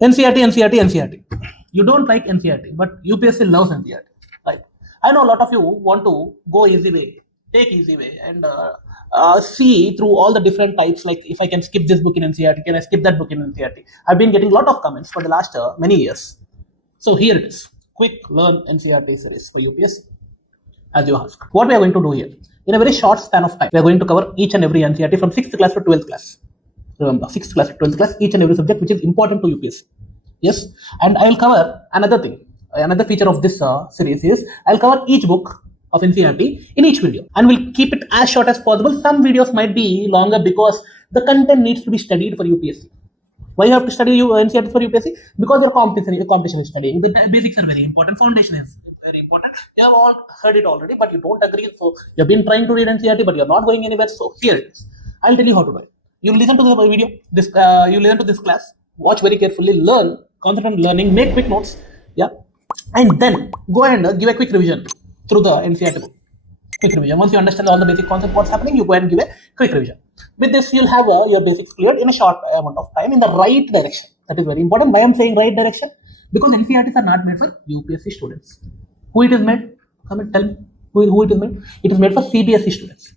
NCERT. You don't like NCERT, but UPSC loves NCERT. Right? I know a lot of you want to go easy way, take easy way, and see through all the different types. Like, if I can skip this book in NCERT, can I skip that book in NCERT? I've been getting a lot of comments for the last many years. So here it is: quick learn NCERT series for UPSC. As you ask, what we are going to do here in a very short span of time, we are going to cover each and every NCERT from 6th class to 12th class. Remember, 6th class to 12th class, each and every subject which is important to UPSC. Yes, and I will cover another thing. Another feature of this series is I'll cover each book of NCERT in each video, and we'll keep it as short as possible. Some videos might be longer because the content needs to be studied for UPSC. Why you have to study NCERT for UPSC? Because your competition is studying. The basics are very important. Foundation is very important. You have all heard it already, but you don't agree. So you've been trying to read NCERT, but you're not going anywhere. So here it is. I'll tell you how to do it. You listen to the video. You listen to this class. Watch very carefully. Learn. Concentrate on learning. Make quick notes. Yeah, and then go and give a quick revision through the NCERT book. Quick revision. Once you understand all the basic concepts, what's happening, you go and give a quick revision. With this, you'll have your basics cleared in a short amount of time in the right direction. That is very important. Why I'm saying right direction? Because NCERTs are not made for UPSC students. Who it is made? Come and tell me. Who it is made? It is made for CBSE students,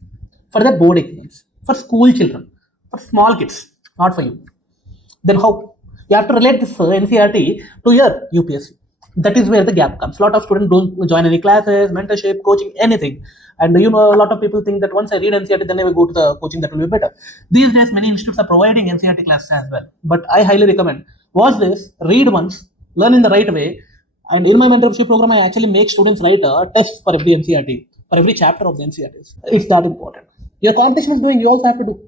for their board exams, for school children, for small kids, not for you. Then how? You have to relate this NCERT to your UPSC. That is where the gap comes. A lot of students don't join any classes, mentorship, coaching, anything. And a lot of people think that once I read NCERT, then I will go to the coaching, that will be better. These days, many institutes are providing NCERT classes as well. But I highly recommend, watch this, read once, learn in the right way. And in my mentorship program, I actually make students write a test for every NCERT, for every chapter of the NCERTs. It's that important. Your competition is doing, you also have to do.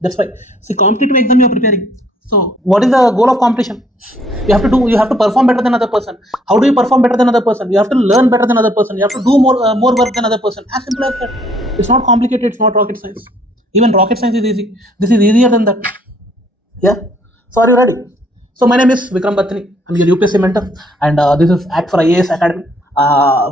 That's why. See, competitive exam you are preparing. So what is the goal of competition? You have to perform better than other person. How do you perform better than other person? You have to learn better than other person. You have to do more work than other person. As simple as that. It's not complicated. It's not rocket science. Even rocket science is easy. This is easier than that. Yeah. So are you ready? So my name is Vikram Sir. I'm your UPSC mentor, and this is For IAS Academy.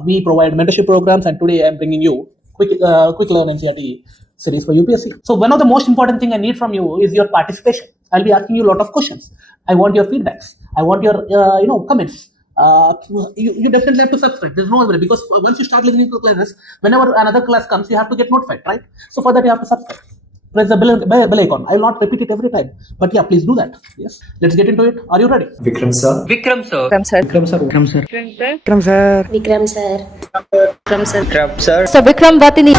We provide mentorship programs, and today I'm bringing you quick learn NCERT series for UPSC. So one of the most important thing I need from you is your participation. I'll be asking you a lot of questions. I want your feedbacks. I want your comments. You definitely have to subscribe. There's no other way, because once you start listening to classes, whenever another class comes, you have to get notified, right? So for that, you have to subscribe. Press the bell icon. I will not repeat it every time, but yeah, please do that. Yes, let's get into it. Are you ready? Vikram Sir. Vikram Sir. Vikram Sir. Vikram Sir. Vikram Sir. Vikram Sir. Vikram Sir. Vikram Sir. Vikram Sir. So Vikram Vatini.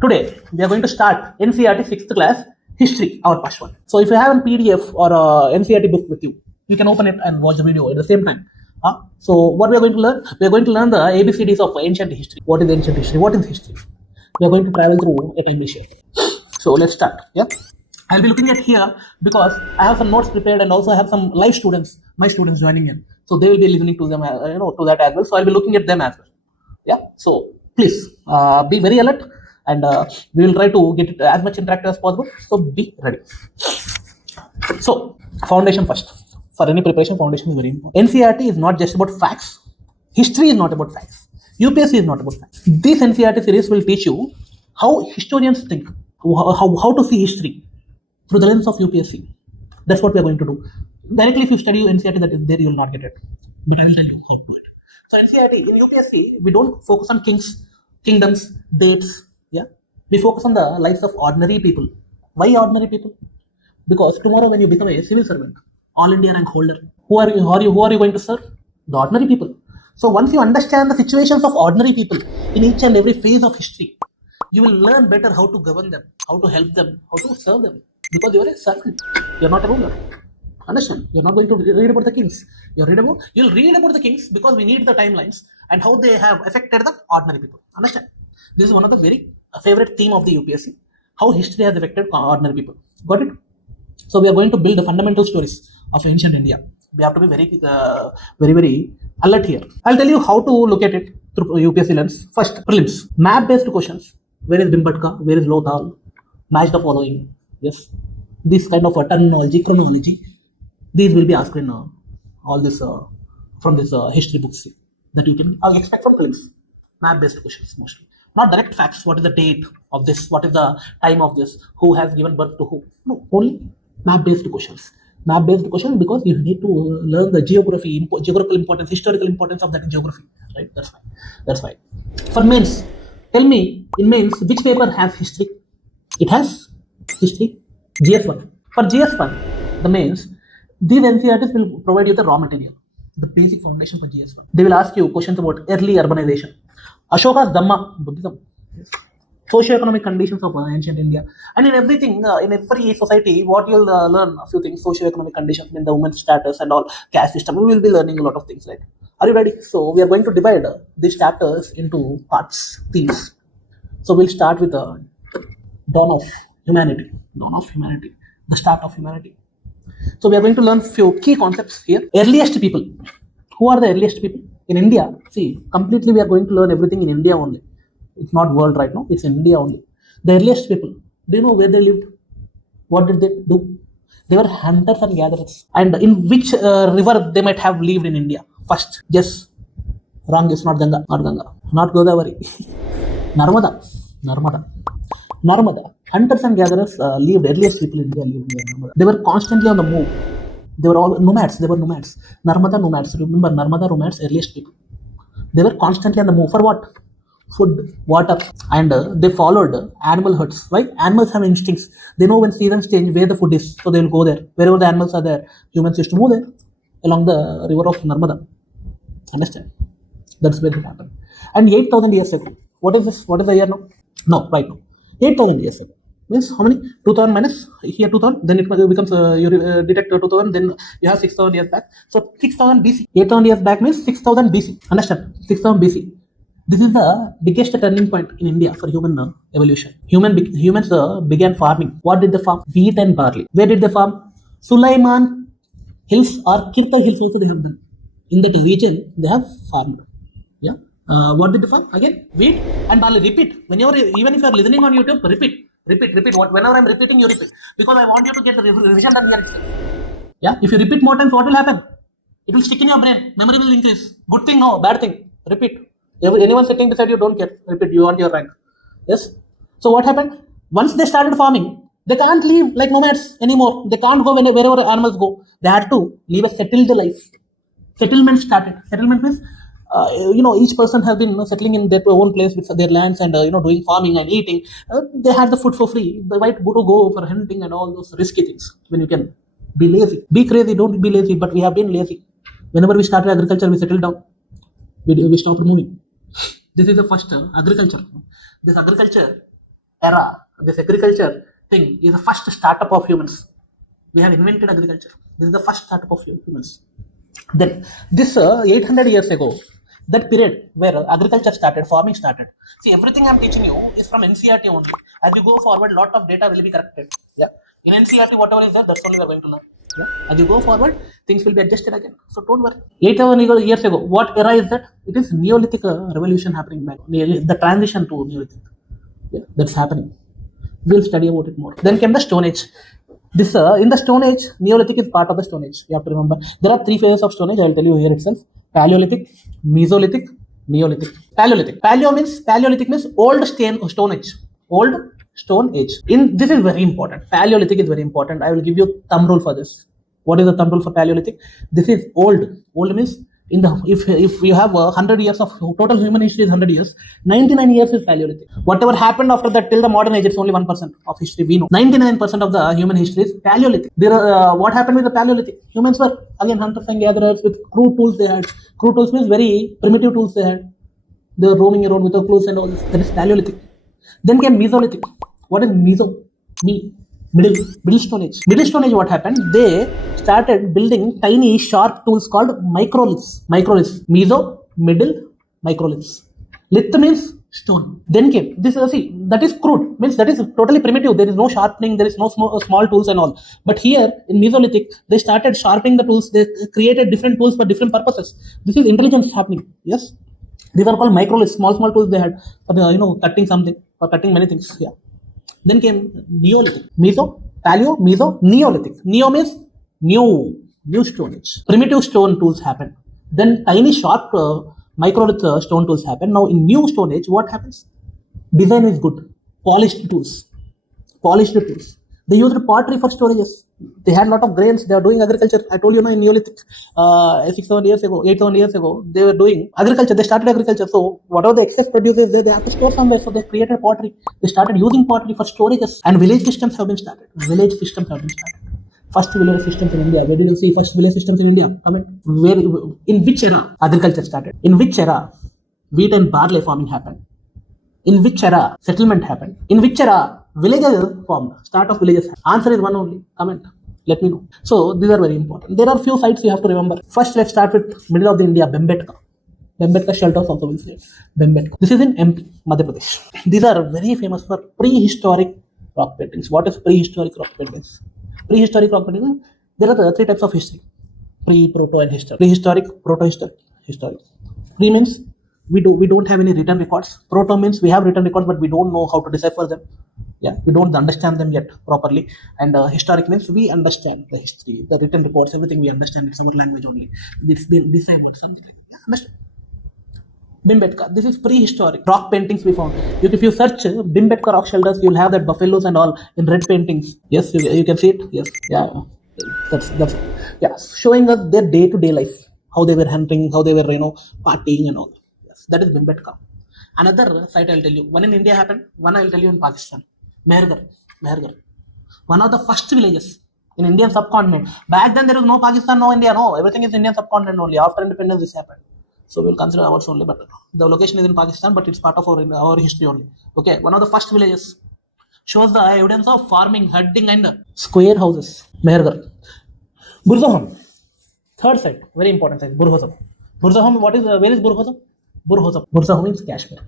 Today we are going to start NCERT 6th class history, our past one. So if you have a PDF or a NCERT book with you, you can open it and watch the video at the same time. So what we are going to learn? We are going to learn the ABCDs of ancient history. What is ancient history? What is history? We are going to travel through a time machine. So let's start. Yeah, I'll be looking at here because I have some notes prepared, and also I have some live students, my students joining in. So they will be listening to them, to that as well. So I'll be looking at them as well. Yeah. So please be very alert, and we will try to get it as much interactive as possible. So be ready. So foundation first. For any preparation, foundation is very important. NCERT is not just about facts. History is not about facts. UPSC is not about facts. This NCERT series will teach you how historians think, how to see history through the lens of UPSC. That's what we are going to do. Directly, if you study NCERT, that is there, you will not get it. But I will tell you how to do it. So NCERT, in UPSC, we don't focus on kings, kingdoms, dates. Yeah, we focus on the lives of ordinary people. Why ordinary people? Because tomorrow, when you become a civil servant, all India rank holder, who are you going to serve? The ordinary people. So once you understand the situations of ordinary people in each and every phase of history, you will learn better how to govern them, how to help them, how to serve them. Because you are a servant, you are not a ruler. Understand? You're not going to read about the kings. You'll read about the kings because we need the timelines and how they have affected the ordinary people. Understand? This is one of the very favorite theme of the UPSC, how history has affected ordinary people. Got it? So we are going to build the fundamental stories of ancient India. We have to be very alert here. I'll tell you how to look at it through UPSC lens. First, prelims. Map-based questions. Where is Bhimbetka? Where is Lothal? Match the following. Yes. This kind of a terminology, chronology. These will be asked in all this from this history books that you can expect from prelims. Map-based questions mostly. Not direct facts. What is the date of this? What is the time of this? Who has given birth to who? No, only map-based questions. Map-based questions because you need to learn the geographical importance, historical importance of that geography. Right? That's fine. That's fine. For mains, tell me in mains which paper has history? It has history. GS1. For GS1, the mains, these NCERTs will provide you the raw material, the basic foundation for GS1. They will ask you questions about early urbanization, Ashoka's Dhamma, Buddhism, socio-economic conditions of ancient India, and in everything, in every society, what you'll learn a few things, socio-economic conditions, in the women's status and all, caste system. We will be learning a lot of things, right? Are you ready? So we are going to divide these chapters into parts, themes. So we'll start with the dawn of humanity, the start of humanity. So we are going to learn few key concepts here. Earliest people. Who are the earliest people? In India, see, completely we are going to learn everything in India only. It's not world right now, it's India only. The earliest people, do you know where they lived? What did they do? They were hunters and gatherers. And in which river they might have lived in India? First, yes, wrong, it's not Ganga, not Godavari. Narmada. Hunters and gatherers lived, earliest people in India lived near Narmada. They were constantly on the move. They were all nomads. Narmada nomads. Remember, Narmada nomads, earliest people. They were constantly on the move. For what? Food, water. And they followed animal herds. Right? Animals have instincts. They know when seasons change where the food is. So they will go there. Wherever the animals are there, humans used to move there along the river of Narmada. Understand? That's where it happened. And 8,000 years ago. What is this? What is the year now? No, right now. 8,000 years ago. Means how many? 2000 minus here 2000, then it becomes you detect 2000, then you have 6000 years back. So 6000 BC. 8000 years back means 6000 BC. Understand? 6000 BC. This is the biggest turning point in India for human evolution. Humans began farming. What did they farm? Wheat and barley. Where did they farm? Sulaiman Hills or Kirta Hills also they have done. In that region, they have farmed. Yeah. What did they farm? Again, wheat and barley. Repeat. Whenever, even if you are listening on YouTube, repeat. Whenever I'm repeating, you repeat. Because I want you to get the revision done here itself. Yeah. If you repeat more times, what will happen? It will stick in your brain. Memory will increase. Good thing, no. Bad thing. Repeat. Anyone sitting beside you, don't care. Repeat. You want your rank. Yes. So what happened? Once they started farming, they can't live like nomads anymore. They can't go wherever animals go. They had to live a settled life. Settlement started. Settlement means each person has been settling in their own place with their lands and doing farming and eating. They had the food for free. They might go for hunting and all those risky things. When you can be lazy, be crazy. Don't be lazy. But we have been lazy. Whenever we started agriculture, we settled down. We stopped moving. This is the first agriculture. This agriculture era, this agriculture thing is the first startup of humans. We have invented agriculture. This is the first startup of humans. Then this 800 years ago, that period where agriculture started, farming started. See, everything I'm teaching you is from NCERT only. As you go forward, lot of data will be corrected. Yeah. In NCERT, whatever is there, that's only we are going to learn. Yeah. As you go forward, things will be adjusted again. So don't worry. 8,000 years ago, what era is that? It is Neolithic revolution happening back. The transition to Neolithic. Yeah, that's happening. We'll study about it more. Then came the Stone Age. This in the Stone Age, Neolithic is part of the Stone Age. You have to remember. There are 3 phases of Stone Age. I will tell you here itself. Paleolithic, Mesolithic, Neolithic. Paleolithic means old Stone Age. Old Stone Age. This is very important. Paleolithic is very important. I will give you thumb rule for this. What is the thumb rule for Paleolithic? This is old. Old means if you have 100 years of total human history is 100 years, 99 years is Paleolithic. Whatever happened after that till the modern age, it's only 1% of history we know. 99% of the human history is Paleolithic. What happened with the Paleolithic? Humans were again hunters and gatherers with crude tools they had. Crude tools means very primitive tools they had. They were roaming around without clothes and all this. That is Paleolithic. Then came Mesolithic. What is Middle Stone Age. Middle Stone Age, what happened? They started building tiny sharp tools called microliths. Meso, middle, microliths. Lith means stone. Then came this. That is crude. Means that is totally primitive. There is no sharpening. There is no small tools and all. But here in Mesolithic, they started sharpening the tools. They created different tools for different purposes. This is intelligence happening. Yes. These are called microliths. Small tools they had for cutting something or cutting many things. Yeah. Then came Neolithic. Meso, Paleo, Meso, Neolithic. Neo means new Stone Age. Primitive stone tools happened. Then tiny sharp microlith stone tools happen. Now in New Stone Age, what happens? Design is good. Polished tools. Polished tools. They used pottery for storages. They had a lot of grains. They are doing agriculture. I told you, in Neolithic, 6-7 years ago, 8-7 years ago, they were doing agriculture. They started agriculture. So whatever the excess produces there, they have to store somewhere. So they created pottery. They started using pottery for storages. And village systems have been started. Village systems have been started. First village systems in India. Where did you see first village systems in India? Comment. Where, in which era agriculture started? In which era wheat and barley farming happened? In which era settlement happened? In which era villages formed? Start of villages. Answer is one only. Comment. Let me know. So these are very important. There are few sites you have to remember. First, let's start with middle of the India, Bembetka. Bembetka shelters also will say. Bembetka. This is in MP, Madhya Pradesh. These are very famous for prehistoric rock paintings. What is prehistoric rock paintings? Prehistoric rock paintings. There are three types of history: pre, proto, and historic. Prehistoric, proto-historic, historic. Pre means we don't have any written records. Proto means we have written records, but we don't know how to decipher them. Yeah, we don't understand them yet properly. And historic means we understand the history, the written reports, everything we understand in some language only. This something like that. Yeah, understand? Bimbetka. This is prehistoric rock paintings we found. If you search Bimbetka rock shelters, you'll have that buffaloes and all in red paintings. Yes, you can see it. Yes, yeah, that's yeah, showing us their day-to-day life, how they were hunting, how they were partying and all. Yes, that is Bimbetka. Another site I'll tell you. One in India happened. One I'll tell you in Pakistan. Mehergarh. One of the first villages in Indian subcontinent. Back then there was no Pakistan, no India, no. Everything is Indian subcontinent only. After independence this happened. So we'll consider ours only, but the location is in Pakistan, but it's part of our history only. Okay, one of the first villages shows the evidence of farming, hunting, and square houses. Mehergarh. Burzaham. Third site, very important site, Burzaham. Burzaham, where is Burzaham? Burzaham is Kashmir.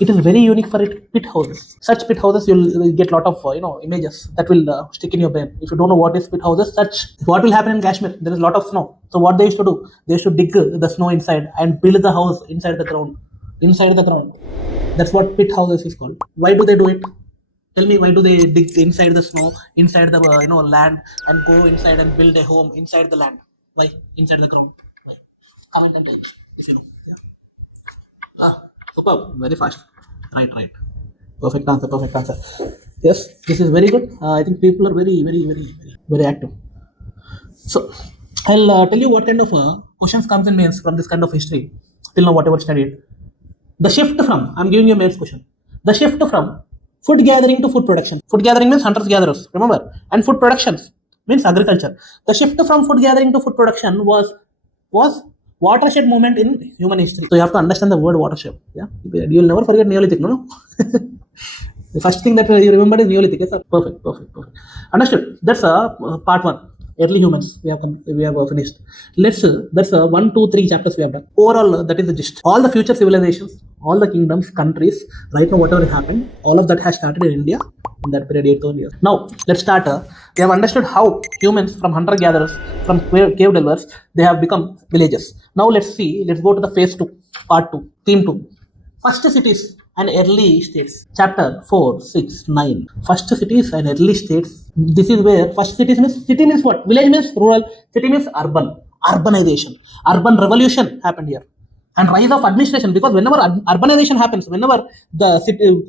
It is very unique for its pit houses. Such pit houses, you'll get lot of images that will stick in your brain. If you don't know what is pit houses, what will happen in Kashmir? There is a lot of snow. So what they used to do? They used to dig the snow inside and build the house inside the ground. Inside the ground. That's what pit houses is called. Why do they do it? Tell me, why do they dig inside the snow, inside the land, and go inside and build a home inside the land? Why inside the ground? Why? Comment and tell me if you know. Yeah. Superb, very fast. Right. Perfect answer. Yes, this is very good. I think people are very active. So, I'll tell you what kind of questions comes in mains from this kind of history. Till now, whatever studied. The shift from, I'm giving you a mains question. The shift from food gathering to food production. Food gathering means hunters-gatherers, remember? And food productions means agriculture. The shift from food gathering to food production was watershed moment in human history. So you have to understand the word watershed. Yeah, you'll never forget Neolithic. No. The first thing that you remember is Neolithic. Yes, sir. Perfect. Understood. That's part one. Early humans. We have finished. That's 1, 2, 3 chapters we have done. Overall, that is the gist. All the future civilizations, all the kingdoms, countries. Right now, whatever happened, all of that has started in India in that period, 8,000 years. Now, let's start. We have understood how humans from hunter-gatherers, from cave dwellers, they have become villages. Now, let's go to the phase 2, part 2, theme 2. First cities and early states. Chapter 4, 6, 9. First cities and early states. This is where first city means what? Village means rural, city means urban. Urbanization. Urban revolution happened here. And rise of administration, because whenever urbanization happens, whenever the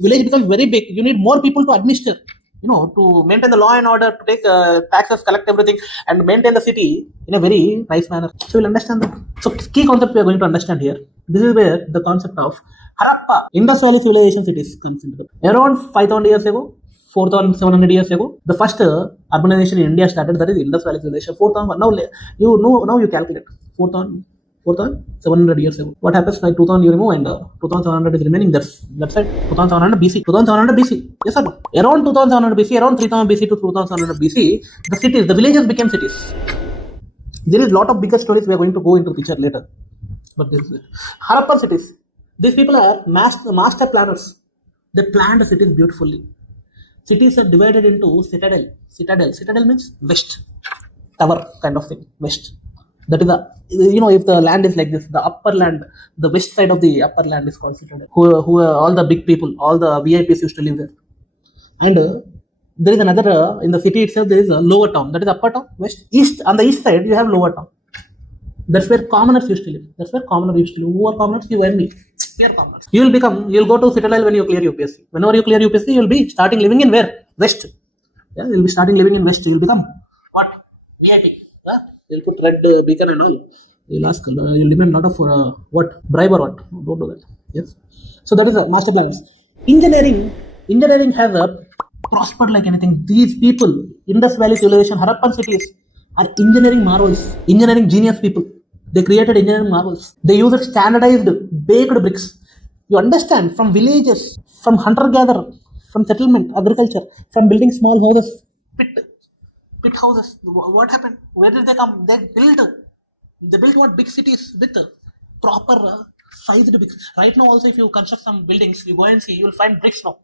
village becomes very big, you need more people to administer, to maintain the law and order, to take taxes, collect everything, and maintain the city in a very nice manner. So we'll understand that. So key concept we are going to understand here. This is where the concept of Harappa, Indus Valley Civilization cities comes into the around 5,000 years ago, 4,700 years ago, the first urbanization in India started. That is Indus Valley Civilization. 4,000. Now you calculate 4,700 years ago. What happens? Like 2,000 you remove and 2,700 is remaining. That's right. 2,700 BC. 2,700 BC. Yes or no? Around 2,700 BC, around 3,000 BC to 2,700 BC, the villages became cities. There is a lot of bigger stories we are going to go into the picture later. But this is it. Harappan cities. These people are master planners. They planned the cities beautifully. Cities are divided into citadel. Citadel means west. Tower kind of thing. West. That is if the land is like this, the upper land, the west side of the upper land is called citadel. Who are all the big people, all the VIPs used to live there. And there is another, in the city itself, there is a lower town. That is upper town, west. East, on the east side, you have lower town. That's where commoners used to live. Who are commoners? You and me. Scare comrades. You'll go to Citadel when you clear UPSC. Whenever you clear UPSC, you'll be starting living in where? West. Yeah, you'll be starting living in West. You'll become what? VIP. Yeah? You'll put red beacon and all. You'll ask, you'll demand a lot of what? Bribe or what? Don't do that. Yes. So that is a master plans. Engineering has prospered like anything. These people, Indus Valley Civilization, Harappan cities, are engineering marvels, engineering genius people. They created engineering marvels. They used standardized baked bricks. You understand, from villages, from hunter-gatherer, from settlement, agriculture, from building small houses, pit houses. What happened? Where did they come? They built what? Big cities with proper sized bricks. Right now also, if you construct some buildings, you go and see, you will find bricks now.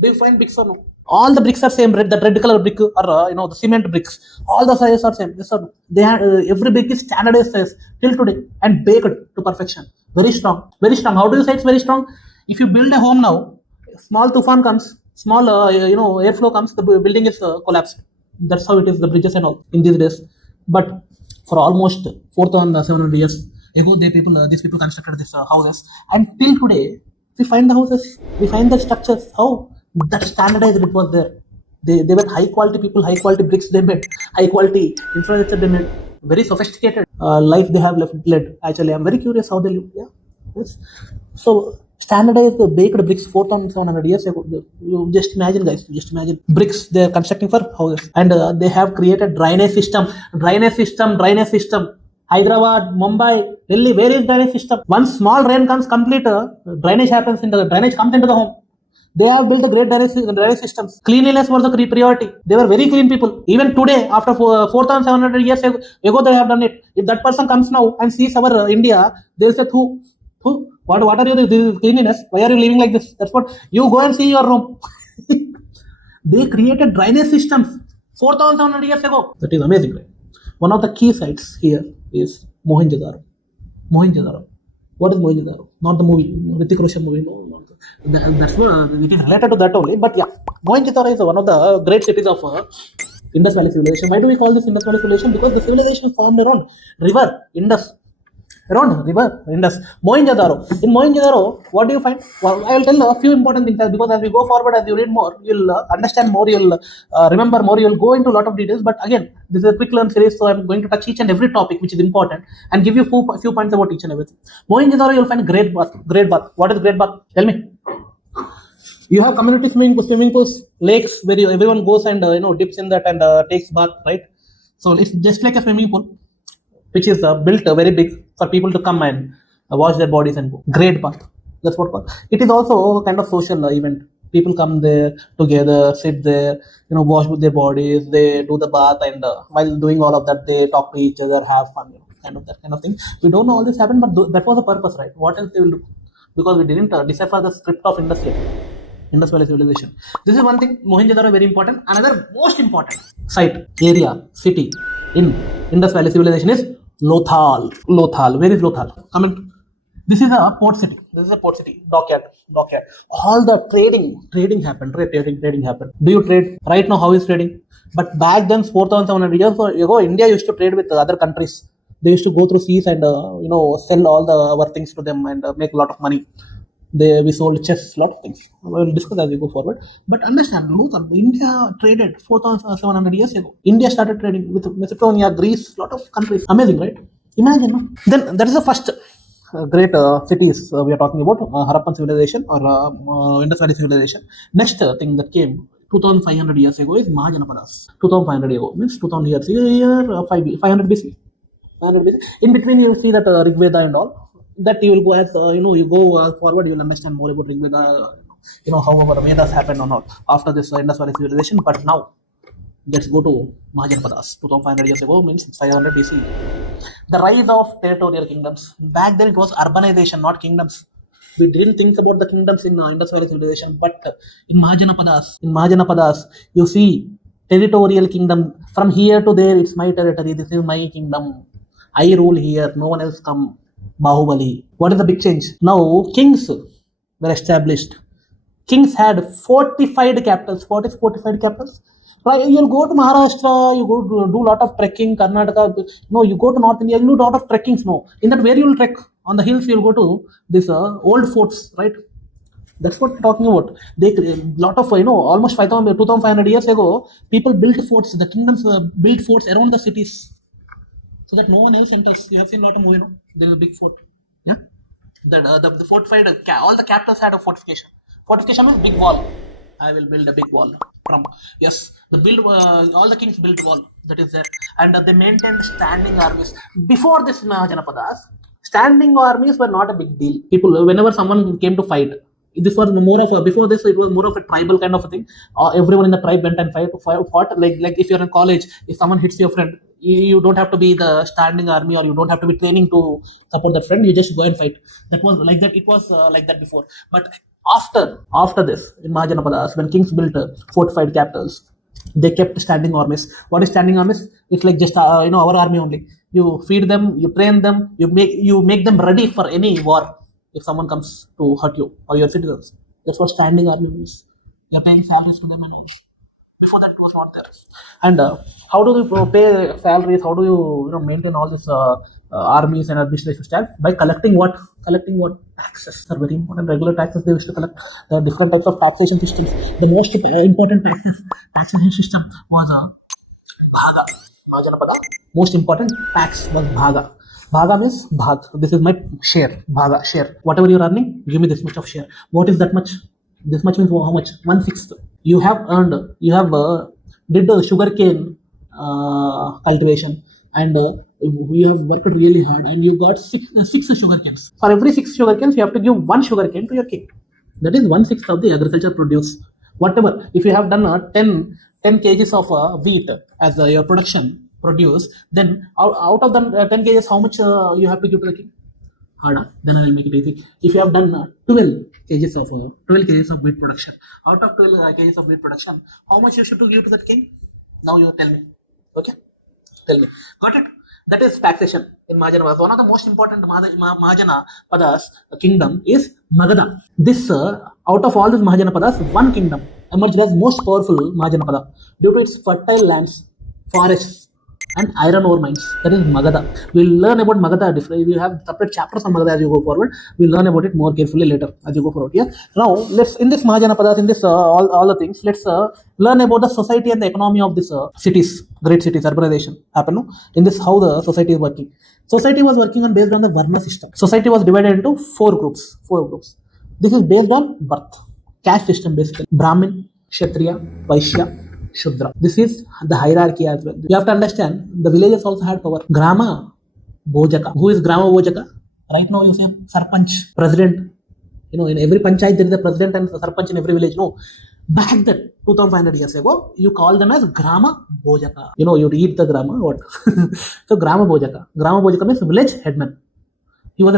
Do you find bricks or no? All the bricks are same. That red color brick or the cement bricks. All the sizes are same. Yes or no? They are every brick is standardized size till today and baked to perfection. Very strong. Very strong. How do you say it's very strong? If you build a home now, small tufan comes, small airflow comes, the building is collapsed. That's how it is. The bridges and all in these days. But for almost 4,700 years ago, these people constructed these houses, and till today we find the houses, we find the structures. How? That standardized it was there. They were high quality people, high quality bricks they made, high quality infrastructure they made, very sophisticated life they have led. Actually, I'm very curious how they live. Yeah. Yes. So standardized baked bricks 4,700 years ago. You just imagine, guys. Just imagine bricks they are constructing for houses, and they have created drainage system. Hyderabad, Mumbai, Delhi. Where is drainage system? Once small rain comes, complete drainage happens. Drainage comes into the home. They have built a great drainage systems. Cleanliness was the priority. They were very clean people. Even today, after 4,700 years ago, they have done it. If that person comes now and sees our India, they'll say, "Who? What are you? This is cleanliness. Why are you living like this?" That's what. You go and see your room. They created drainage systems 4,700 years ago. That is amazing, right? One of the key sites here is Mohenjo-daro. Mohenjo-daro. What is Mohenjo-daro? Not the movie, Hrithik Roshan movie. No, not that's what it is related to that only. But yeah, Mohenjo-daro is one of the great cities of Indus Valley Civilization. Why do we call this Indus Valley Civilization? Because the civilization formed around river Indus. Around river Indus. Mohenjo-daro. In Mohenjo-daro, what do you find? Well, I will tell a few important things because as we go forward, as you read more, you'll understand more, you'll remember more, you'll go into a lot of details. But again, this is a quick learn series, so I'm going to touch each and every topic which is important and give you few points about each and everything. Mohenjo-daro, you'll find great bath. Great bath. What is great bath? Tell me. You have community swimming pools, lakes where everyone goes and dips in that and takes bath, right? So it's just like a swimming pool, which is built very big for people to come and wash their bodies and go. Great bath. That's what called. It is also a kind of social event. People come there together, sit there, wash with their bodies. They do the bath, and while doing all of that, they talk to each other, have fun, that kind of thing. We don't know all this happened, but that was the purpose, right? What else they will do? Because we didn't decipher the script of Indus Valley Civilization. This is one thing. Mohenjo-daro very important. Another most important site, area, city in Indus Valley Civilization is Lothal. Where is Lothal? Comment. This is a port city. Dockyard. All the trading happened. Trading happened. Do you trade? Right now, how is trading? But back then, 4,700 years ago, India used to trade with other countries. They used to go through seas and sell all our things to them and make a lot of money. We sold chess, lot of things. We'll discuss as we go forward. But understand, Lothal, India traded 4,700 years ago. India started trading with Macedonia, Greece, lot of countries. Amazing, right? Imagine. No? Then that is the first great cities we are talking about, Harappan civilization or Indus Valley civilization. Next thing that came 2,500 years ago is Mahajanapadas. 2,500 ago means 2,000 years. Here 500 BC. 500 BC. In between you will see that Rig Veda and all. That you will go as you go forward, you will understand more about Rig Veda, how our Vedas happened or not after this Indus Valley civilization. But now let's go to Mahajanapadas. 2,500 years ago means 500 BC. The rise of territorial kingdoms. Back then it was urbanization, not kingdoms. We didn't think about the kingdoms in Indus Valley civilization, but in Mahajanapadas, you see territorial kingdom. From here to there, it's my territory. This is my kingdom. I rule here. No one else come. Bahubali. What is the big change? Now kings were established. Kings had fortified capitals. What is fortified capitals? Right, you'll go to Maharashtra, you go to do a lot of trekking, Karnataka. No, you go to North India, you do a lot of trekkings. No, in that where you will trek On the hills, you'll go to this old forts, right? That's what we're talking about. They lot of almost 5,000, 2,500 years ago, people built forts. The kingdoms built forts around the cities so that no one else enters. You have seen a lot of movie, there's a big fort. Yeah, the fortified all the capitals had a fortification. Fortification means big wall. I will build a big wall from yes. The build all the kings built wall that is there, and they maintained standing armies. Before this Mahajanapadas, standing armies were not a big deal. People, whenever someone came to fight, this was more of a before this it was more of a tribal kind of a thing. Everyone in the tribe went and fought like if you're in college, if someone hits your friend, you don't have to be the standing army or you don't have to be training to support that friend. You just go and fight. That was like that. It was like that before. But after this in Mahajanapadas, when kings built fortified capitals, they kept standing armies. What is standing armies? It's like just our army only. You feed them, you train them, you make them ready for any war. If someone comes to hurt you or your citizens, that's what standing army means. You're paying salaries to them and all. Before that, it was not there. And how do you pay salaries? How do you maintain all this armies and administration staff? By collecting what? Collecting what? Taxes are very important. Regular taxes they used to collect. The different types of taxation systems. The most important taxation system was Bhaga. Mahajanapada. Most important tax was Bhaga. Bhaga means bhag. This is my share. Bhaga, share. Whatever you're earning, give me this much of share. What is that much? This much means how much? 1/6. You have earned. You have did the sugarcane cultivation, and you have worked really hard, and you got six sugarcanes. For every 6 sugarcanes, you have to give 1 sugarcane to your king. That is 1/6 of the agriculture produce. Whatever. If you have done 10 kgs of wheat as your production produce, then out of the 10 kgs, how much you have to give to the king? Harder. Then I will make it easy. If you have done 12 kgs of wheat production, out of 12 kgs of wheat production, how much you should give to that king? Now you tell me. Okay, tell me. Got it? That is taxation in Mahajanapadas. One of the most important Mahajanapadas kingdom is Magadha. This out of all these Mahajanapadas, one kingdom emerged as most powerful Mahajanapada due to its fertile lands, forests, and iron ore mines. That is Magadha. We'll learn about Magadha differently. We have separate chapters on Magadha as you go forward. We'll learn about it more carefully later as you go forward. Yeah. Now let's in this Mahajanapadas, in this all the things, let's learn about the society and the economy of these cities, great cities, urbanization happen. No? In this, how the society is working. Society was working on based on the Varna system. Society was divided into 4 groups. 4 groups. This is based on birth, caste system basically. Brahmin, Kshatriya, Vaishya, Shudra. This is the hierarchy as well. You have to understand the villages also had power. Grama Bojaka. Who is Grama Bojaka? Right now you say Sarpanch, president. In every panchayat there is a president and Sarpanch in every village. No. Back then, 2,500 years ago, you call them as Grama Bojaka. You read the grammar, what? So Grama Bojaka. Grama Bojaka means village headman. He or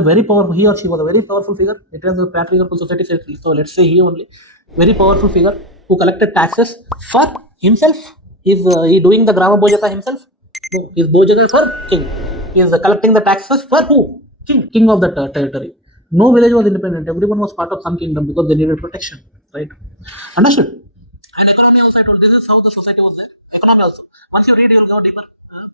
she was a very powerful figure. It was a patriarchal society. So let's say he only. Very powerful figure who collected taxes for himself. Is he doing the Grama Bojaka himself? No, he is Bojaka for king. He is collecting the taxes for who? King of that territory. No village was independent. Everyone was part of some kingdom because they needed protection. Right? Understood? And economy also, I told this is how the society was there. Economy also. Once you read, you will go deeper.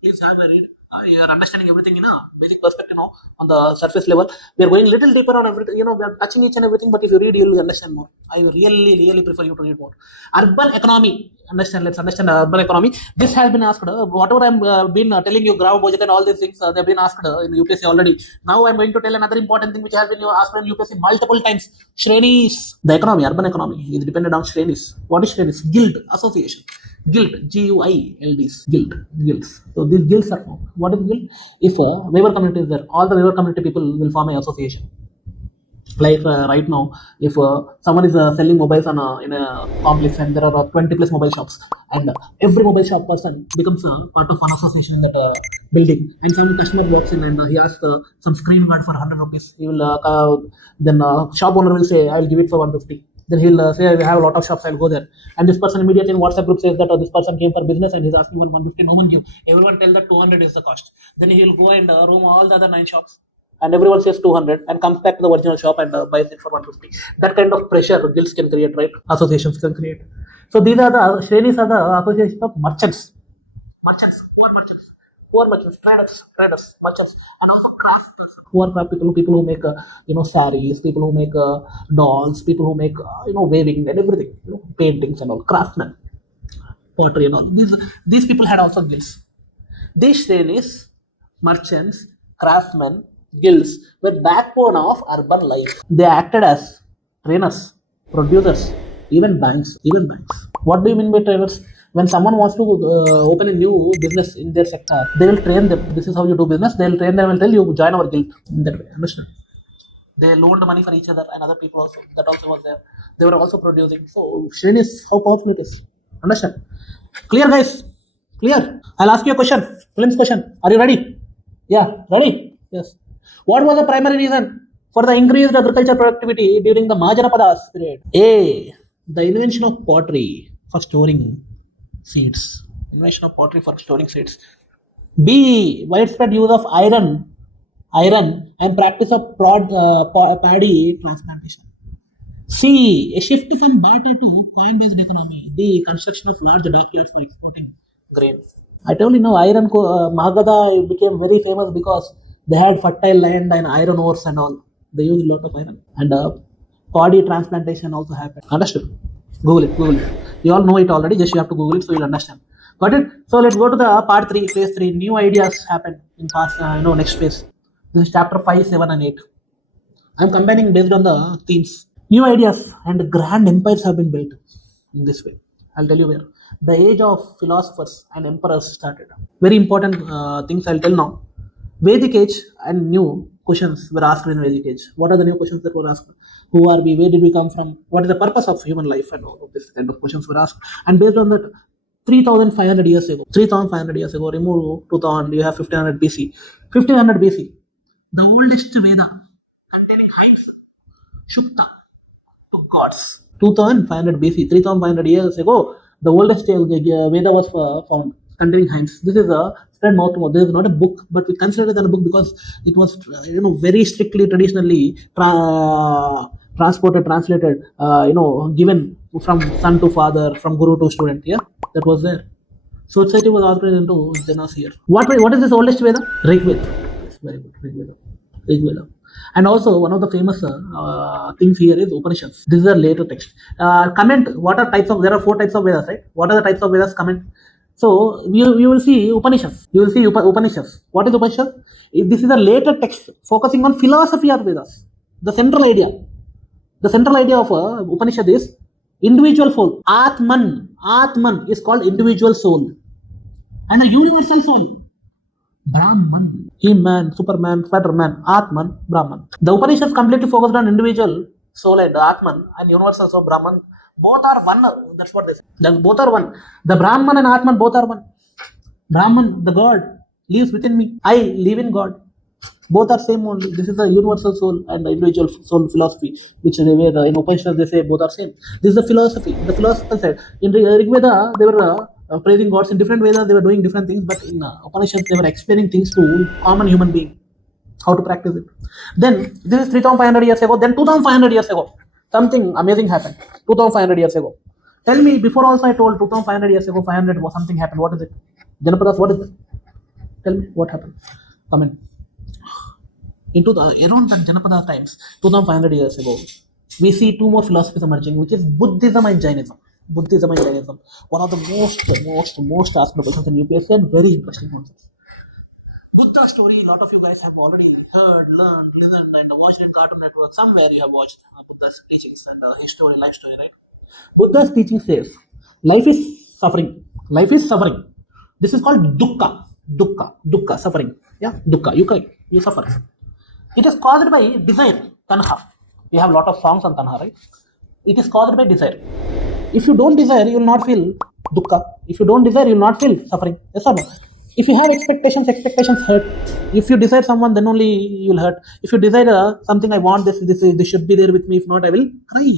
Please have a read. You are understanding everything in a basic perspective now on the surface level. We are going a little deeper on everything. We are touching each and everything. But if you read, you will understand more. I really prefer you to read more. Urban economy. Let's understand urban economy. This has been asked. Whatever I'm been telling you, Grama Bojaka and all these things, they've been asked in UPSC already. Now I'm going to tell another important thing which has been asked in UPSC multiple times. Shrenis. The economy, urban economy, is dependent on Shrenis. What is Shrenis? Guild, association. Guild, G-U-I-L-D, guilds. So these guilds are formed. What is guild? If a waiver community is there, all the waiver community people will form an association. Like right now, if someone is selling mobiles in a complex and there are 20 plus mobile shops, and every mobile shop person becomes part of one association in that building, and some customer walks in and he asks some screen guard for 100 rupees. He will then shop owner will say, I will give it for 150. Then he'll say, I have a lot of shops, I'll go there. And this person immediately in WhatsApp group says that this person came for business and he's asking 150, no one give. Everyone tell that 200 is the cost. Then he'll go and roam all the other 9 shops. And everyone says 200 and comes back to the original shop and buys it for 150. That kind of pressure guilds can create, right? Associations can create. So these are the Shrenis are the association of merchants. Merchants. Who poor merchants, traders, merchants, and also craftsmen. Poor craft people who make saris, people who make dolls, people who make weaving and everything, paintings and all, craftsmen, pottery and all. These people had also guilds. These Shrenis, merchants, craftsmen, guilds were backbone of urban life. They acted as trainers, producers, even banks. What do you mean by trainers? When someone wants to open a new business in their sector, they will train them. This is how you do business. They will train them and tell you join our guild in that way. Understand? They loaned money for each other and other people also. That also was there. They were also producing. So Shrenis, how powerful it is. Understand? Clear, guys? Clear? I'll ask you a question. Prelims question. Are you ready? Yeah, ready? Yes. What was the primary reason for the increased agriculture productivity during the Mahajanapadas period? A. The invention of pottery for storing seeds. B. Widespread use of iron and practice of paddy transplantation. C. A shift from barter to coin-based economy. D. Construction of large dockyards for exporting grain. I told you, Magadha became very famous because they had fertile land and iron ores and all. They used a lot of iron. And paddy transplantation also happened. Understood? Google it. You all know it already, just you have to Google it so you'll understand. Got it? So let's go to the part 3, phase 3. New ideas happen in next phase. This is chapter 5, 7 and 8. I'm combining based on the themes. New ideas and grand empires have been built in this way. I'll tell you where. The age of philosophers and emperors started. Very important things I'll tell now. Vedic age and new questions were asked in Vedic age. What are the new questions that were asked? Who are we? Where did we come from? What is the purpose of human life? And all of this kind of questions were asked. And based on that, 3,500 years ago, remove 2000, you have 1500 BC. 1500 BC, the oldest Veda containing hymns, Shukta, to gods. 2500 BC, 3500 years ago, the oldest Veda was found containing hymns. This is a spread mouth to mouth. This is not a book, but we consider it as a book because it was, very strictly, traditionally translated, given from son to father, from guru to student. Yeah, that was there. Society was organized into Janas here. What is this oldest Veda? Rig Veda. Very good, Rig Veda. And also one of the famous things here is Upanishads. This is a later text. Comment. What are types of? There are 4 types of Vedas, right? What are the types of Vedas? Comment. So you will see Upanishads. You will see Upanishads. What is Upanishads? This is a later text focusing on philosophy of Vedas. The central idea of Upanishad is individual soul. Atman is called individual soul, and a universal soul. Brahman, He-Man, Superman, Spider-Man, Atman, Brahman. The Upanishads completely focused on individual soul and Atman and universal soul, Brahman. Both are one. That's what they say. Both are one. The Brahman and Atman both are one. Brahman, the God, lives within me. I live in God. Both are same only. This is the universal soul and the individual soul philosophy, which in Upanishads they say both are same. This is the philosophy. The philosopher said in Rig Veda they were praising gods. In different Vedas they were doing different things, but in Upanishads they were explaining things to common human being, how to practice it. Then this is 3,500 years ago. Then 2,500 years ago, something amazing happened. 2,500 years ago. Tell me, before also I told 2,500 years ago, 500 was something happened. What is it? Janapadas, what is it? Tell me what happened. Comment. Into the around Janapada times, 2,500 years ago, we see 2 more philosophies emerging, which is Buddhism and Jainism. One of the most asked questions in UPSC and very interesting concepts. Buddha story, a lot of you guys have already heard, learned, listened, and watched in Cartoon Network. Somewhere you have watched Buddha's teachings and his story, life story, right? Buddha's teaching says, life is suffering. This is called dukkha, suffering. Yeah, dukkha, you suffer. It is caused by desire, tanha. We have a lot of songs on tanha, right? It is caused by desire. If you don't desire, you will not feel dukkha. If you don't desire, you will not feel suffering. Yes or no? If you have expectations hurt. If you desire someone, then only you will hurt. If you desire something, I want this should be there with me. If not, I will cry.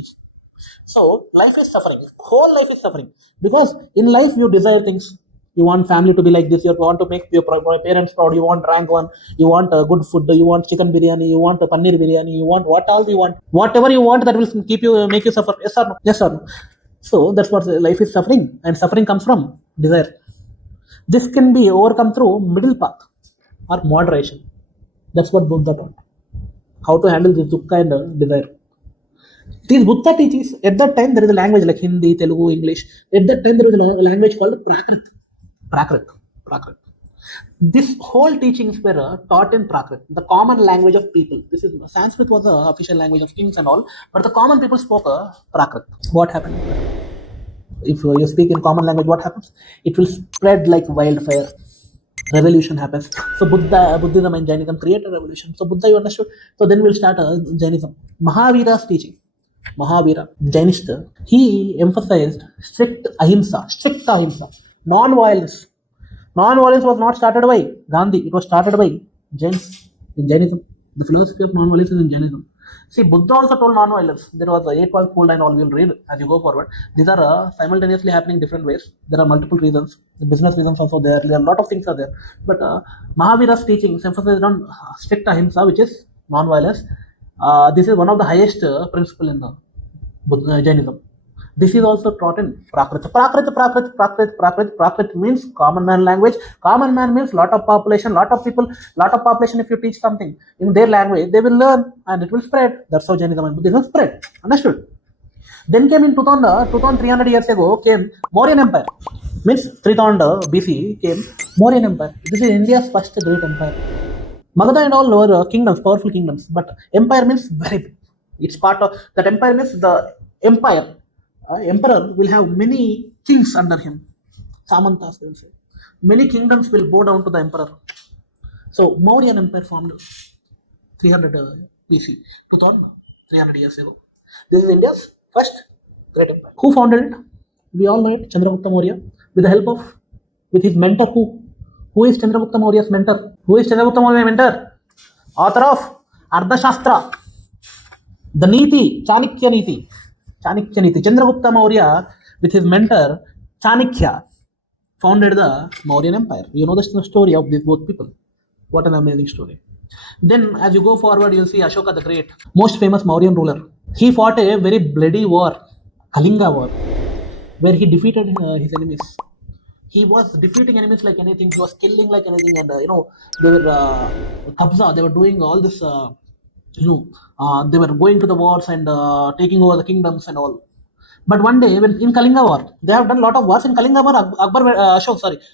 So life is suffering. Whole life is suffering. Because in life you desire things. You want family to be like this. You want to make your parents proud. You want rank 1. You want good food. You want chicken biryani. You want paneer biryani. You want what all you want. Whatever you want, that will make you suffer. Yes or no? Yes or no? So that's what life is suffering. And suffering comes from desire. This can be overcome through middle path or moderation. That's what Buddha taught. How to handle this dukkha and desire. These Buddha teachings, at that time there is a language like Hindi, Telugu, English. At that time there is a language called Prakrit. Prakrit. Prakrit. This whole teachings were taught in Prakrit, the common language of people. This is Sanskrit was the official language of kings and all, but the common people spoke Prakrit. What happened? If you speak in common language, what happens? It will spread like wildfire. Revolution happens. So Buddhism and Jainism create a revolution. So Buddha, you understood. So then we'll start Jainism. Mahavira's teaching. Mahavira, Jainist, he emphasized strict ahimsa, non-violence. Non-violence was not started by Gandhi, it was started by Jains in Jainism. The philosophy of non-violence is in Jainism. See, Buddha also told non-violence. There was a 8-point cool line, all we will read as you go forward. These are simultaneously happening different ways. There are multiple reasons. The business reasons also there. There are a lot of things are there. But Mahavira's teachings emphasized on strict ahimsa, which is non-violence. This is one of the highest principle in Jainism. This is also taught in Prakrit. Prakrit means common man language. Common man means lot of population, lot of people, lot of population. If you teach something in their language, they will learn and it will spread. That's how Jainism and Buddhism spread. Understood? Then came in 2300 years ago, came Mauryan Empire. Means 3000 BC came Mauryan Empire. This is India's first great empire. Magadha and all were kingdoms, powerful kingdoms, but empire means very big. It's part of that empire means the empire. Emperor will have many kings under him. Samantas, they will say. Many kingdoms will bow down to the emperor. So Mauryan Empire formed 300 BC, 2300 years ago. This is India's first great empire. Who founded it? We all know it, Chandragupta Maurya. With the help of, with his mentor who? Who is Chandragupta Maurya's mentor? Who is Chandragupta Maurya's mentor? Author of Ardhashastra, the Niti, Chanakya Niti. Chandragupta Maurya, with his mentor Chanakya, founded the Mauryan Empire. You know the story of these both people. What an amazing story. Then, as you go forward, you'll see Ashoka the Great, most famous Mauryan ruler. He fought a very bloody war, Kalinga War, where he defeated his enemies. He was defeating enemies like anything. He was killing like anything, and they were kabza. They were doing all this. They were going to the wars and taking over the kingdoms and all. But one day, when in Kalinga War, they have done a lot of wars in Kalinga War.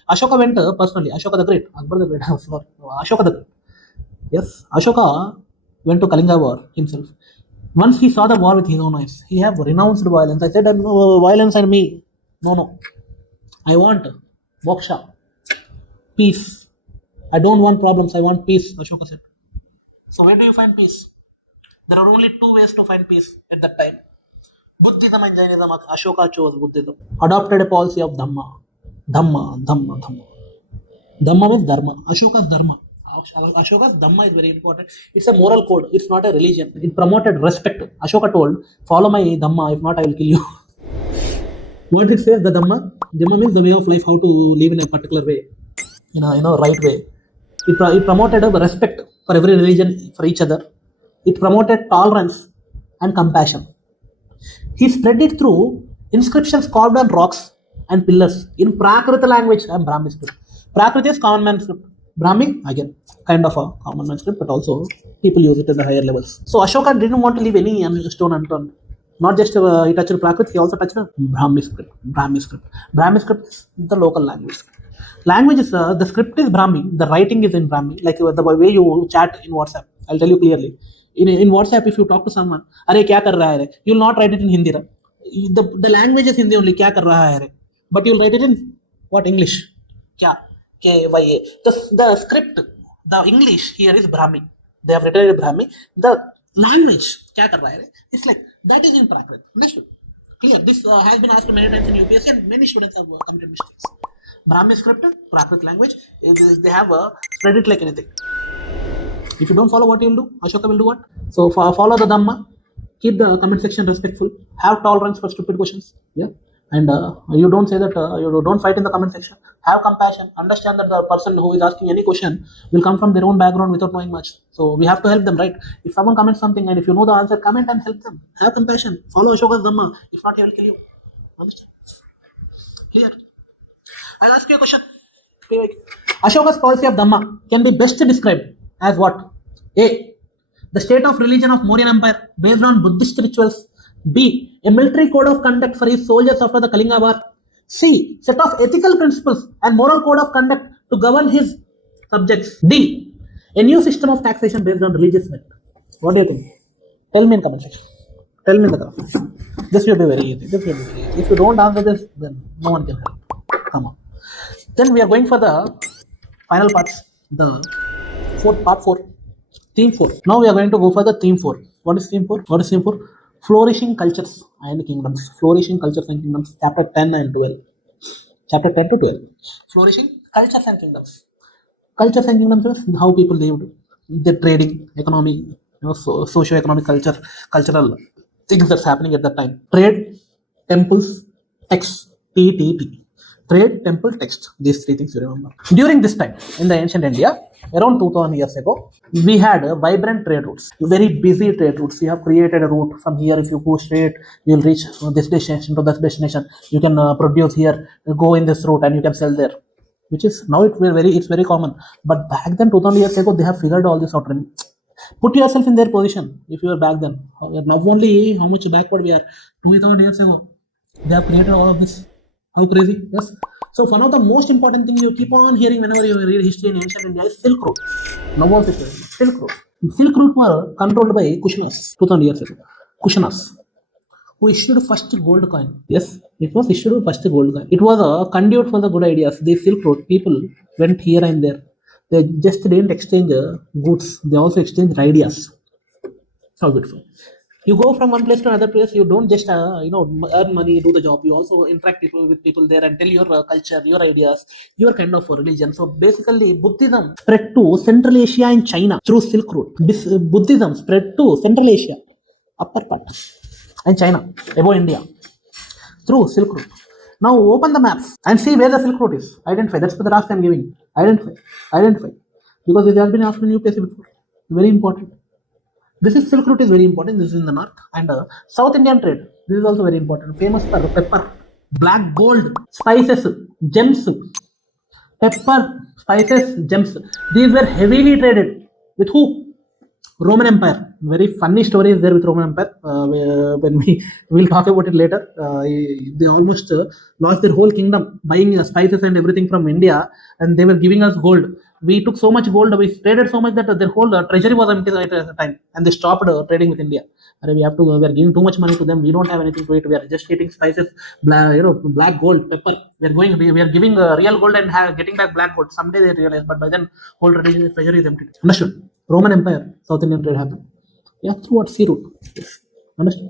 Ashoka went personally. Ashoka the Great, Akbar the Great. Sorry, Ashoka the Great. Yes, Ashoka went to Kalinga War himself. Once he saw the war with his own eyes, he have renounced violence. I said, no, violence and me. No. I want moksha, peace. I don't want problems. I want peace, Ashoka said. So where do you find peace? There are only two ways to find peace at that time. Buddhism and Jainism. Ashoka chose Buddhism. Adopted a policy of Dhamma. Dhamma means Dharma. Ashoka's Dharma. Ashoka's Dhamma is very important. It's a moral code. It's not a religion. It promoted respect. Ashoka told, follow my Dhamma. If not, I will kill you. What it says, the Dhamma? Dhamma means the way of life, how to live in a particular way. Right way. It promoted a respect for every religion, for each other. It promoted tolerance and compassion. He spread it through inscriptions carved on rocks and pillars in Prakrita language and Brahmi script. Prakrita is common man script. Brahmi, again, kind of a common man script, but also people use it at the higher levels. So Ashoka didn't want to leave any stone unturned. Not just he touched Prakrita, he also touched Brahmi script. Brahmi script is the local language. Language is, the script is Brahmi, the writing is in Brahmi, like the way you chat in WhatsApp. I'll tell you clearly. In WhatsApp, if you talk to someone, "Arey kya kar raha hai?" You'll not write it in Hindi. The language is Hindi only, kya kar raha hai? But you'll write it in what? English. Kya? K-Y-A. The script, the English here is Brahmi. They have written it in Brahmi. The language, kya kar raha hai? It's like, that is in Prakrit. Understood? Clear. This has been asked many times in UPSC and many students have committed mistakes. Brahmi script, Prakrit language, they have spread it like anything. If you don't follow, what you will do? Ashoka will do what? So follow the Dhamma, keep the comment section respectful, have tolerance for stupid questions. Yeah. And you don't say that, you don't fight in the comment section. Have compassion. Understand that the person who is asking any question will come from their own background without knowing much. So we have to help them, right? If someone comments something and if you know the answer, comment and help them. Have compassion. Follow Ashoka's Dhamma. If not, he will kill you. Understand? Clear? I'll ask you a question. Ashoka's policy of Dhamma can be best described as what? A. The state of religion of Mauryan Empire based on Buddhist rituals. B. A military code of conduct for his soldiers after the Kalinga War. C. Set of ethical principles and moral code of conduct to govern his subjects. D. A new system of taxation based on religious merit. What do you think? Tell me in comment section. Tell me in the comment section. This will be very easy. This will be very easy. If you don't answer this, then no one can help. Come on. Then we are going for the final parts. The fourth part 4. Theme 4. Now we are going to go for the theme 4. What is theme 4? What is theme 4? Flourishing cultures and kingdoms. Flourishing cultures and kingdoms. Chapter 10 and 12. Chapter 10 to 12. Flourishing cultures and kingdoms. Cultures and kingdoms is how people lived. The trading, economy, socio-economic culture, cultural things that's happening at that time. Trade, temples, texts. TTT. Trade, temple, text. These 3 things you remember. During this time, in the ancient India, around 2000 years ago, we had vibrant trade routes, very busy trade routes. You have created a route from here. If you go straight, you'll reach this destination to that destination. You can produce here, go in this route, and you can sell there. Which is now it's very common. But back then, 2000 years ago, they have figured all this out. Put yourself in their position. If you were back then, now only how much backward we are. 2000 years ago, they have created all of this. How crazy? Yes. So one of the most important things you keep on hearing whenever you read history in ancient India is Silk Road. Now what's it? Silk Road. Silk Road were controlled by Kushanas 2000 years ago. Kushanas, who issued first gold coin. Yes, it was issued first gold coin. It was a conduit for the good ideas. The Silk Road people went here and there. They just didn't exchange goods. They also exchanged ideas. How beautiful. You go from one place to another place. You don't just earn money, do the job. You also interact with people there and tell your culture, your ideas, your kind of religion. So basically, Buddhism spread to Central Asia and China through Silk Road. Buddhism spread to Central Asia, upper part, and China, above India, through Silk Road. Now open the maps and see where the Silk Road is. Identify. That's the task I'm giving. Identify. Because it has been asked in UPSC before. Very important. This is Silk Route is very important. This is in the north and South Indian trade. This is also very important. Famous for pepper, black gold, spices, gems, pepper, spices, gems. These were heavily traded with who? Roman Empire. Very funny story is there with Roman Empire. When we'll talk about it later. They almost lost their whole kingdom buying spices and everything from India, and they were giving us gold. We took so much gold, we traded so much that their whole treasury was empty at the time, and they stopped trading with India. We are giving too much money to them. We don't have anything to eat. We are just eating spices, black gold, pepper. We are giving real gold and getting back black gold. Someday they realize, but by then whole treasury is empty. Understood? Roman Empire, South Indian trade happened. Yeah, through what? Sea route. Yes. Understand?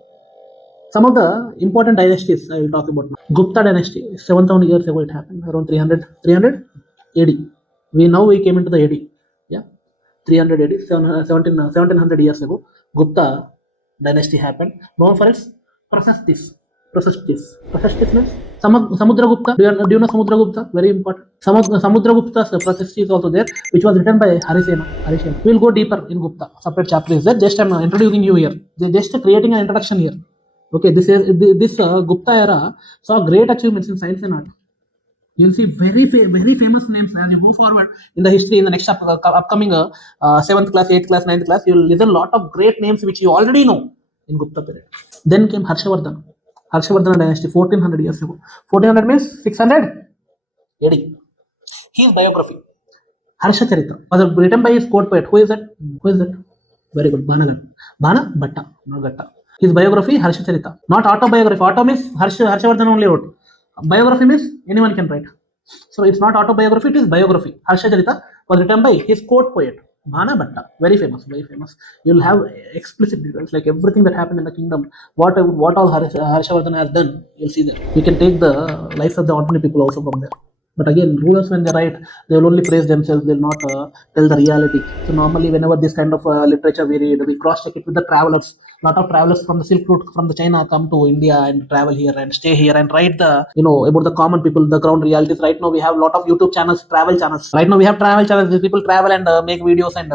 Some of the important dynasties I will talk about now. Gupta dynasty, 7,000 years ago it happened, around 300 AD. We came into the AD. Yeah, 300 AD, 1700 years ago, Gupta dynasty happened. Known for its Prasastis. Prasastis means Samudragupta. Do you know Samudragupta? Very important. Samudragupta's Prasasti is also there, which was written by Harisena. We will go deeper in Gupta. Separate chapter is there. Just I'm introducing you here. They're just creating an introduction here. Okay, this Gupta era saw great achievements in science and art. You'll see very famous names as you go forward in the history in the next upcoming 7th class, 8th class, 9th class. You'll listen a lot of great names which you already know in Gupta period. Then came Harshavardhana dynasty, 1400 years ago. 1400 means 600 AD. His biography, Harshacharitra, was written by his court poet. Who is that? Very good. Bana Bhatta, not Gatta. His biography, Harshacharitra. Not autobiography. Auto means Harshavardhana only wrote. Biography means anyone can write. So it's not autobiography, it is biography. Harshacharitra was written by his court poet, Bana Bhatta. Very famous. You'll have explicit details, like everything that happened in the kingdom, what all Harshavardhana has done, you'll see there. You can take the lives of the ordinary people also from there. But again, rulers, when they write, they will only praise themselves, they will not tell the reality. So normally, whenever this kind of literature we read, we cross-check it with the travelers. A lot of travelers from the Silk Route, from the China, come to India and travel here and stay here and write about the common people, the ground realities. Right now, we have a lot of YouTube channels, travel channels. Right now, we have travel channels. These people travel and make videos and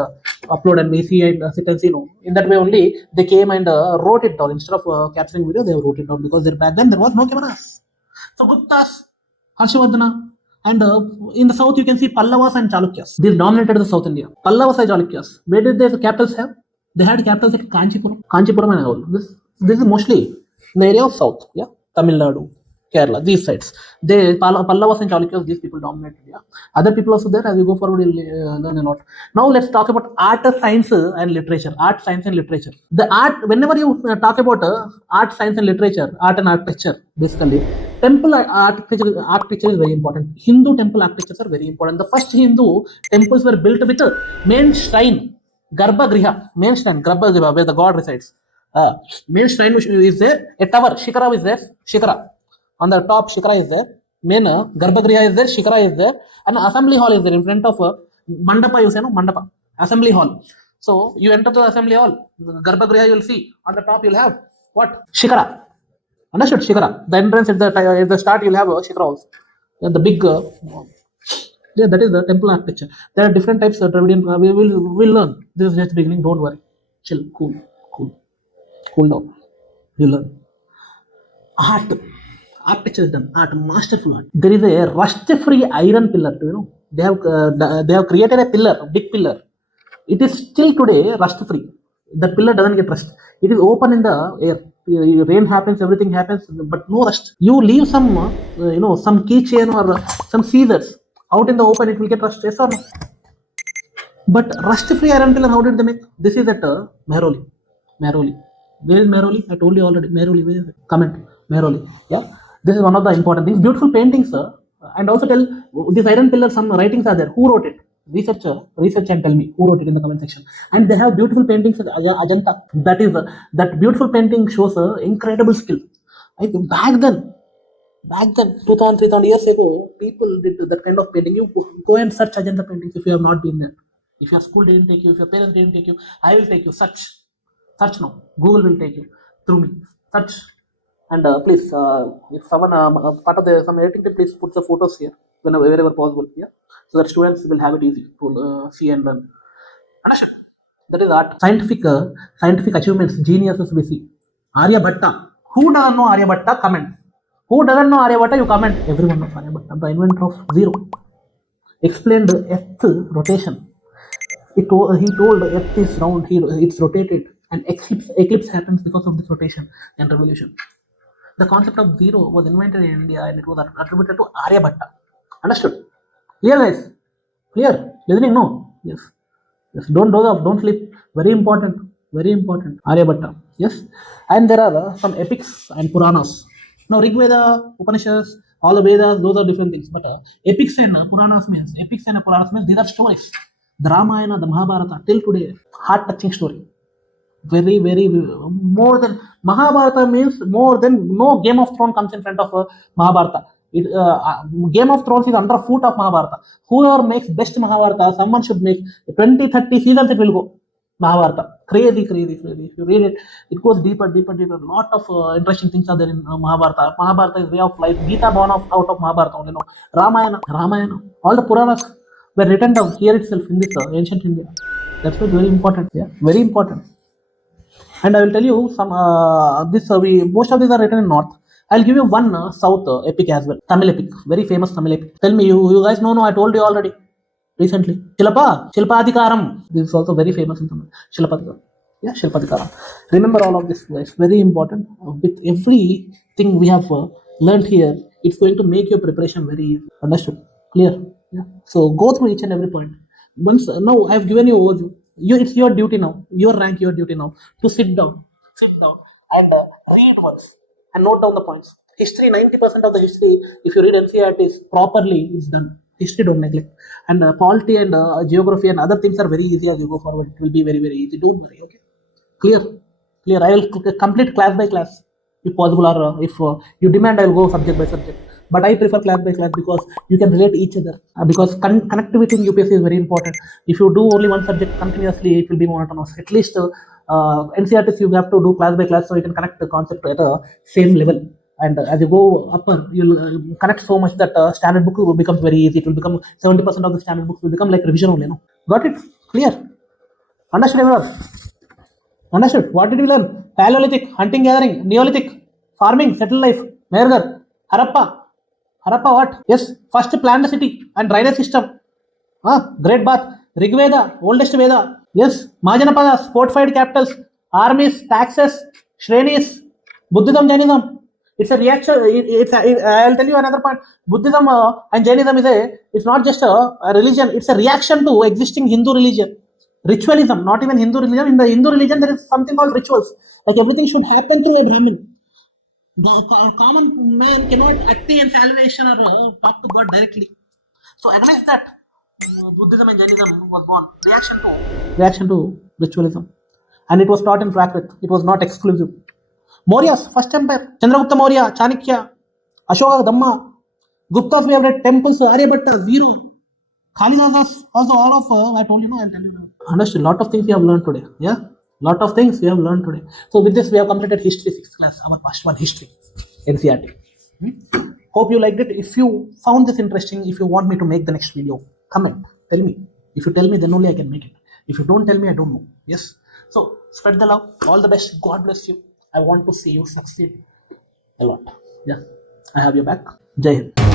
upload, and we see and sit and see. In that way only, they came and wrote it down. Instead of capturing video, they wrote it down because back then there was no cameras. So Guptas, Harshavardhana, And in the south, you can see Pallavas and Chalukyas. They dominated the South India. Pallavas and Chalukyas. Where did their capitals have? They had capitals at Kanchipuram. Kanchipuram and all. This is mostly in the area of south. Yeah, Tamil Nadu, Kerala, these sides. Pallavas and Chalukyas, these people dominated. Yeah, other people also there. As we go forward, we'll learn a lot. Now let's talk about art, science, and literature. Art, science, and literature. The art. Whenever you talk about art, science, and literature, art and architecture, basically, temple architecture is very important. Hindu temple architectures are very important. The first Hindu temples were built with a main shrine, Garbhagriha, main shrine, Garbhagriha, where the god resides. Main shrine is there. A tower, Shikara is there. Shikara. On the top, Shikara is there. Main Garbhagriha is there. Shikara is there. And assembly hall is there in front of Mandapa, you say, no? Mandapa. Assembly hall. So you enter the assembly hall. Garbhagriha you will see. On the top, you'll have what? Shikara. Understood? Shikara. The entrance at the start, you'll have a Shikara also. The big. Yeah, that is the temple architecture. There are different types of Dravidian. We'll learn. This is just the beginning. Don't worry. Chill. Cool down. We'll learn. Art. Architecture is done. Art. Masterful art. There is a rust-free iron pillar. You know, they have created a pillar, a big pillar. It is still today rust-free. The pillar doesn't get rust. It is open in the air. Rain happens, everything happens, but no rust. You leave some, some keychain or some scissors out in the open, it will get rust. Yes or no? But rust-free iron pillar, how did they make? This is at Mehroli. Where is Mehroli? I told you already. Mehroli, where is it? Comment. Mehroli. Yeah. This is one of the important things. Beautiful paintings, and also tell this iron pillar. Some writings are there. Who wrote it? Research and tell me who wrote it in the comment section. And they have beautiful paintings of Ajanta. That is that beautiful painting shows incredible skill. Back then, 2000, 3000 years ago, people did that kind of painting. You go and search Ajanta paintings if you have not been there. If your school didn't take you, if your parents didn't take you, I will take you. Search now. Google will take you through me. Search. And please, if someone part of some editing team, please put the photos here wherever possible. Yeah, so that students will have it easy to see and learn. Understood? That is art. Scientific achievements, geniuses we see. Aryabhatta. Who doesn't know Aryabhatta? Comment. Who doesn't know Aryabhatta? You comment. Everyone knows Aryabhatta, the inventor of zero. Explained Earth rotation. He told Earth is round. It's rotated, and eclipse happens because of this rotation and revolution. The concept of zero was invented in India and it was attributed to Aryabhatta. Understood? Clear, guys? Clear? Listening? No? Yes. Don't doze off. Don't sleep. Very important. Aryabhatta. Yes. And there are some epics and Puranas. Now, Rig Veda, Upanishads, all the Vedas, those are different things. But epics and Puranas means these are stories. The Ramayana, the Mahabharata, till today, heart-touching story. Very more than Mahabharata means more than no Game of Thrones comes in front of Mahabharata. Game of Thrones is under foot of Mahabharata. Whoever makes best Mahabharata, someone should make 20-30 seasons. It will go Mahabharata. Crazy. If you read it, it goes deeper. Lot of interesting things are there in Mahabharata. Mahabharata is way of life. Gita born out of Mahabharata only. No, Ramayana. All the Puranas were written down here itself in this ancient India. That's why very important. Yeah, very important. And I will tell you some. Most of these are written in North. I'll give you one South epic as well. Tamil epic, very famous Tamil epic. Tell me, you guys know? No, I told you already recently. Shilpadikaram. This is also very famous in Tamil. Shilpadikaram. Remember all of this, guys. Very important. With everything we have learned here, it's going to make your preparation very easy. Understood? Clear? Yeah. So go through each and every point. Once now I have given you overview. It's your duty now, your duty now to sit down and read once and note down the points. History, 90% of the history, if you read NCERT properly, is done. History don't neglect. And polity and geography and other things are very easy as you go forward. It will be very easy. Don't worry. Okay. Clear. I will complete class by class if possible, or if you demand, I will go subject by subject. But I prefer class by class because you can relate each other. Because connectivity in UPSC is very important. If you do only one subject continuously, it will be monotonous. At least NCERT you have to do class by class so you can connect the concept at a same level. And as you go upper, you'll connect so much that standard book will become very easy. It will become 70% of the standard books will become like revision only. No? Got it? Clear? Understood, everyone? Understood? What did we learn? Paleolithic, hunting, gathering, Neolithic, farming, settled life, Mehrgar, Harappa. Harappa what? Yes, first planned city and drainage system. Great Bath, Rigveda, oldest Veda. Yes, Mahajanapadas, fortified capitals, armies, taxes, Shrenis, Buddhism, Jainism. It's a reaction. I'll tell you another point. Buddhism and Jainism it's not just a religion. It's a reaction to existing Hindu religion. Ritualism, not even Hindu religion. In the Hindu religion, there is something called rituals. Like everything should happen through a Brahmin. The common man cannot attain salvation or talk to God directly. So against that, Buddhism and Jainism was born. Reaction to ritualism, and it was taught in Prakrit. It was not exclusive. Mauryas, first empire, Chandragupta Maurya, Chanakya, Ashoka, Dhamma, Gupta's we have read temples, Aryabhatta, zero. Kalidasa's also all of I told you, no, I'll tell you now. Understood. Lot of things we have learned today. Yeah, lot of things we have learned today. So with this, we have completed history 6th class, our past one history, NCERT. Hope you liked it. If you found this interesting, if you want me to make the next video, comment. Tell me. If you tell me, then only I can make it. If you don't tell me, I don't know. Yes. So spread the love. All the best. God bless you. I want to see you succeed a lot. Yeah. I have your back. Jai Hind.